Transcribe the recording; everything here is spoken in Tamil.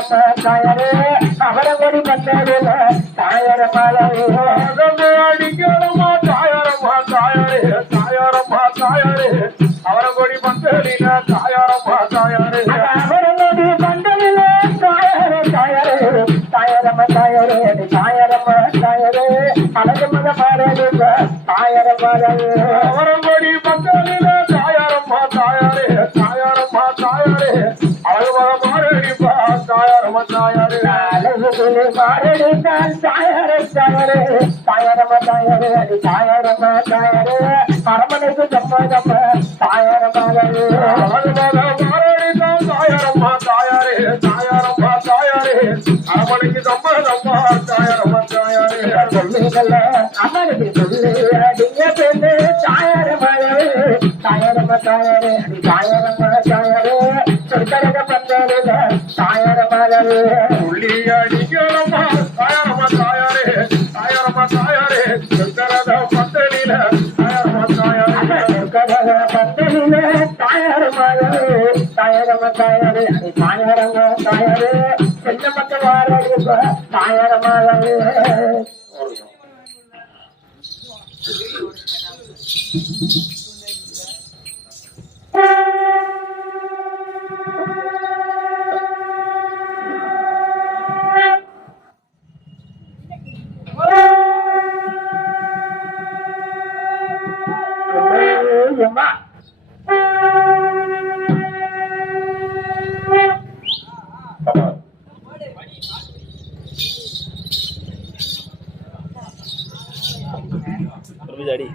தாயரம்மா தாயரே அவரங்கடி பந்தலில தாயரமாலவே அடிக்கணுமா தாயாரம்மா தாயாரே. தாயாரம்மா தாயாரே அவரங்கொடி பந்தலில தாயாரம்மா தாயாரே. அவரங்கடி பந்தலில தாயர தாயரே தாயரம்மா தாயரே தாயரம்மா தாயரே அழகு மத பாரதில தாயரமாலவே அவரங்கொடி பந்தலில தாயாரம்மா தாயாரே தாயாரம்மா தாயாரே அழகுமக மாரடிப்பா தாயாரம்மா மாரடித்தான் தாயரே தாயரே தாயரம்மா தாயரே தாயரம்மா தாயரே அரமனைக்கு சம்மதம்மா தாயரமாலவே அழகுமக மாரடிப்பா தாயாரம்மா தாயாரே தாயாரம்மா தாயாரே அரமனைக்கு சம்மதம்மா தாயாரம்மா தாயாரே சொல்லுங்கள்ல அமரது சொல்லு அடிங்க பெண்ணு தாயார மழவே தாயாரம்ம தாயாரே அடி தாயாரம்ம தாயாரே சொற்கரக பந்தலில தாயார மழவே புள்ளி அடிக்கலம்மா. தாயாரம்மா தாயாரே. தாயாரம்மா தாயாரே. சுந்தரத பந்தலில தாயாரம்மா தாயாரே. சொற்கரக பந்தலில தாயார மழவே தாயாரம்ம தாயாரே. அடி தாயாரம்ம தாயாரே. செல்ல மக்கள் வாரடிப்ப தாயார மழவே போமா அடி